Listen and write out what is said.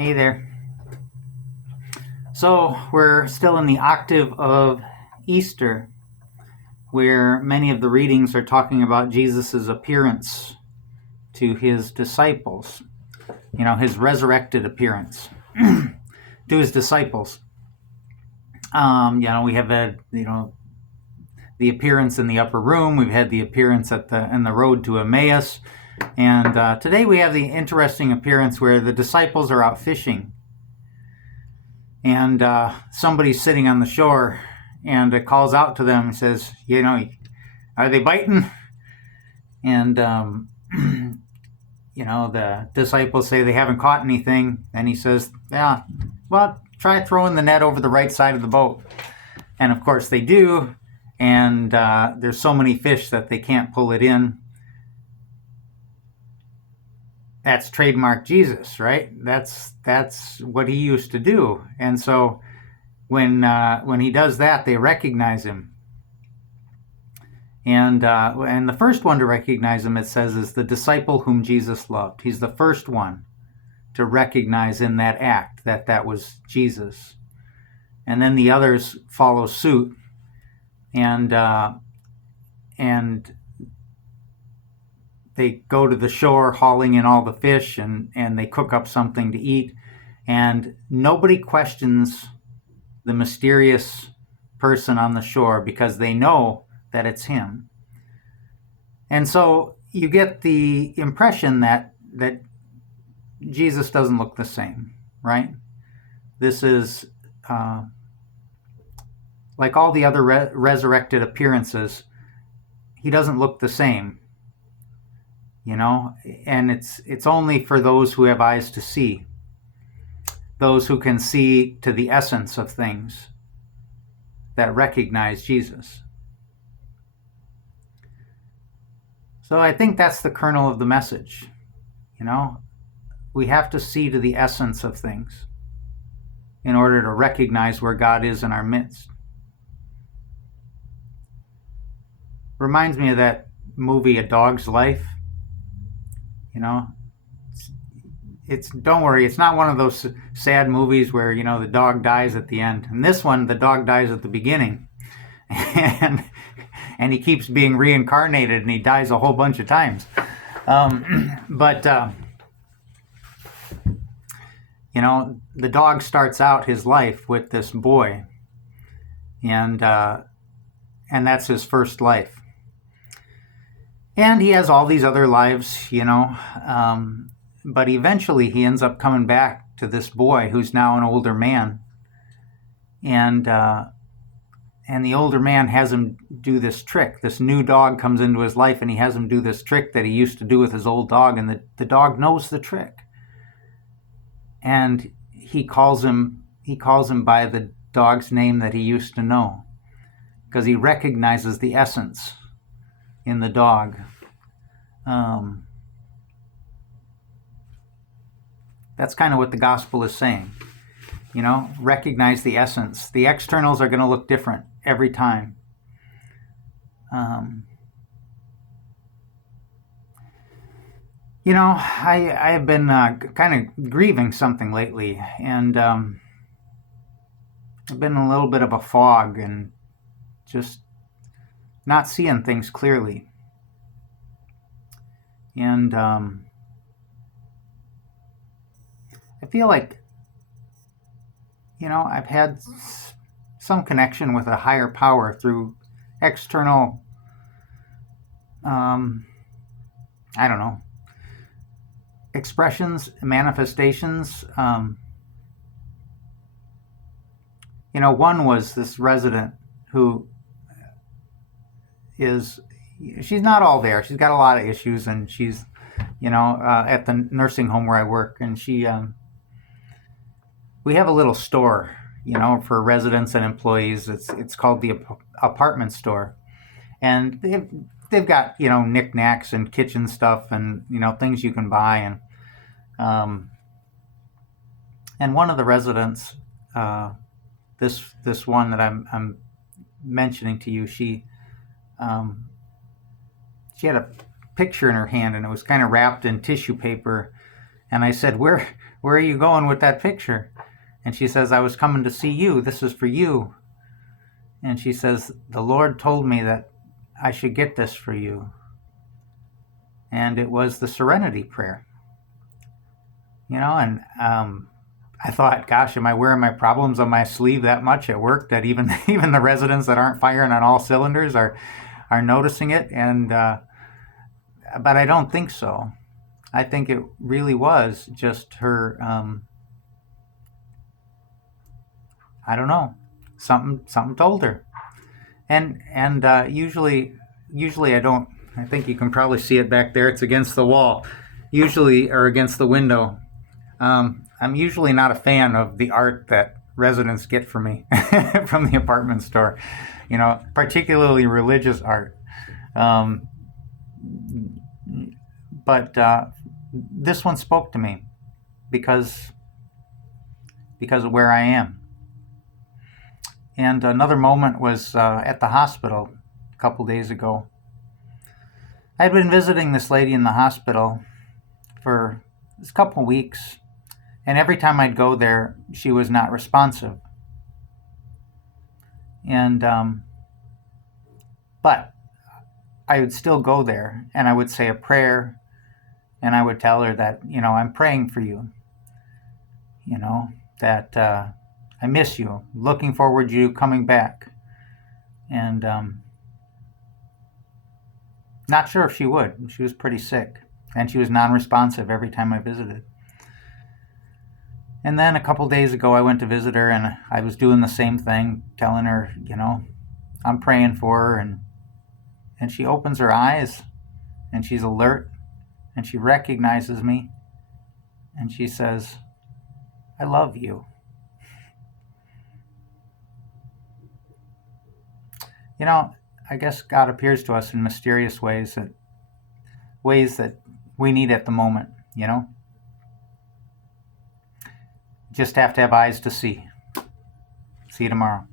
Hey there. So we're still in the octave of Easter, where many of the readings are talking about Jesus' appearance to his disciples, his resurrected appearance to his disciples. We have had, the appearance in the upper room. We've had the appearance in the road to Emmaus. And today we have the interesting appearance where the disciples are out fishing. And somebody's sitting on the shore, and it calls out to them and says, are they biting? And, the disciples say they haven't caught anything. And he says, yeah, well, try throwing the net over the right side of the boat. And of course they do. And there's so many fish that they can't pull it in. That's trademark Jesus, right? That's what he used to do. And so when he does that, they recognize him. And the first one to recognize him, it says, is the disciple whom Jesus loved. He's the first one to recognize in that act that was Jesus. And then the others follow suit. And they go to the shore hauling in all the fish, and they cook up something to eat. And nobody questions the mysterious person on the shore because they know that it's him. And so you get the impression that Jesus doesn't look the same, right? This is like all the other resurrected appearances. He doesn't look the same, and it's only for those who have eyes to see, those who can see to the essence of things, that recognize Jesus. So I think that's the kernel of the message. We have to see to the essence of things in order to recognize where God is in our midst. Reminds me of that movie, A Dog's Life. Don't worry, it's not one of those sad movies where, the dog dies at the end. In this one, the dog dies at the beginning. And he keeps being reincarnated, and he dies a whole bunch of times. The dog starts out his life with this boy, and that's his first life. And he has all these other lives, but eventually he ends up coming back to this boy who's now an older man. And the older man has him do this trick. This new dog comes into his life, and he has him do this trick that he used to do with his old dog, and the dog knows the trick. And he calls him by the dog's name that he used to know, because he recognizes the essence in the dog. That's kind of what the gospel is saying. Recognize the essence. The externals are going to look different every time. I have been kind of grieving something lately, and I've been in a little bit of a fog and just not seeing things clearly. And I feel like, I've had some connection with a higher power through external, expressions, manifestations. One was this resident who she's not all there. She's got a lot of issues, and she's, at the nursing home where I work, and we have a little store, for residents and employees. It's called the apartment store, and they've got, knickknacks and kitchen stuff and, things you can buy. And one of the residents, this one that I'm mentioning to you, she had a picture in her hand, and it was kind of wrapped in tissue paper, And I said, where are you going with that picture? And she says, I was coming to see you. This is for you. And she says, the Lord told me that I should get this for you. And it was the Serenity Prayer. And I thought, gosh, am I wearing my problems on my sleeve that much at work that even even the residents that aren't firing on all cylinders are noticing it? And but I don't think so. I think it really was just her. I don't know. Something told her. And usually I don't. I think you can probably see it back there. It's against the wall, usually, or against the window. I'm usually not a fan of the art that residents get from me from the apartment store, particularly religious art. Um, but this one spoke to me because of where I am. And another moment was at the hospital a couple days ago. I had been visiting this lady in the hospital for a couple weeks, and every time I'd go there, she was not responsive. And but I would still go there, and I would say a prayer, and I would tell her that I'm praying for you. That I miss you, looking forward to you coming back, and not sure if she would. She was pretty sick, and she was non-responsive every time I visited. And then a couple days ago, I went to visit her, and I was doing the same thing, telling her, I'm praying for her, and she opens her eyes, and she's alert, and she recognizes me, and she says, I love you. I guess God appears to us in mysterious ways that we need at the moment, Just have to have eyes to see. See you tomorrow.